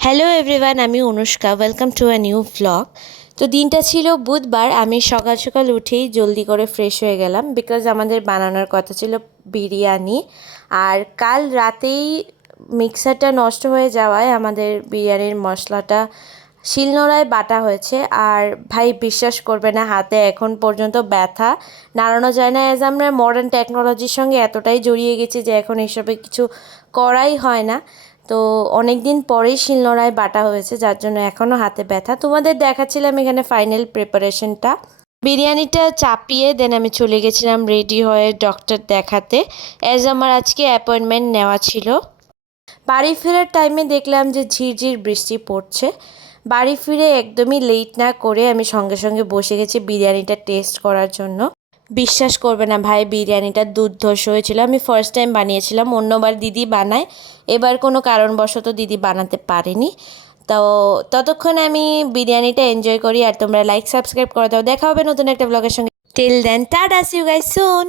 Hello everyone, আমি Anushka. Welcome to a new vlog. তো দিনটা ছিল বুধবার। আমি সকাল সকাল উঠেই জলদি করে ফ্রেশ হয়ে গেলাম, বিকজ আমাদের বানানোর কথা ছিল বিরিয়ানি। আর কাল রাতেই মিক্সারটা নষ্ট হয়ে যাওয়ায় আমাদের বিরিয়ানির মশলাটা শিলনোড়ায় বাটা হয়েছে। আর ভাই বিশ্বাস করবে না, হাতে এখন পর্যন্ত ব্যথা, নাড়ানো যায় না। অ্যাজ আমরা মডার্ন টেকনোলজির সঙ্গে এতটাই জড়িয়ে গেছি যে এখন এসবে কিছু করাই হয় না। তো অনেক দিন পরেই শিলনোড়ায় বাটা হয়েছে, যার জন্য এখনও হাতে ব্যথা। তোমাদের দেখাচ্ছিলাম এখানে ফাইনাল প্রিপারেশনটা। বিরিয়ানিটা চাপিয়ে দেন আমি চলে গেছিলাম রেডি হয়ে ডক্টর দেখাতে, অ্যাজ আমার আজকে অ্যাপয়েন্টমেন্ট নেওয়া ছিল। বাড়ি ফেরার টাইমে দেখলাম যে ঝিরঝির বৃষ্টি পড়ছে। বাড়ি ফিরে একদমই লেট না করে আমি সঙ্গে সঙ্গে বসে গেছি বিরিয়ানিটা টেস্ট করার জন্য। বিশ্বাস করবে না ভাই, বিরিয়ানিটা দুর্ধর্ষ হয়েছিল। আমি ফার্স্ট টাইম বানিয়েছিলাম, অন্যবার দিদি বানায়, এবার কোনো কারণবশত দিদি বানাতে পারেনি। তো ততক্ষণে আমি বিরিয়ানিটা এনজয় করি। আর তোমরা লাইক সাবস্ক্রাইব করে দাও। দেখা হবে নতুন একটা ব্লগের সঙ্গে। Till then tata, see you guys soon.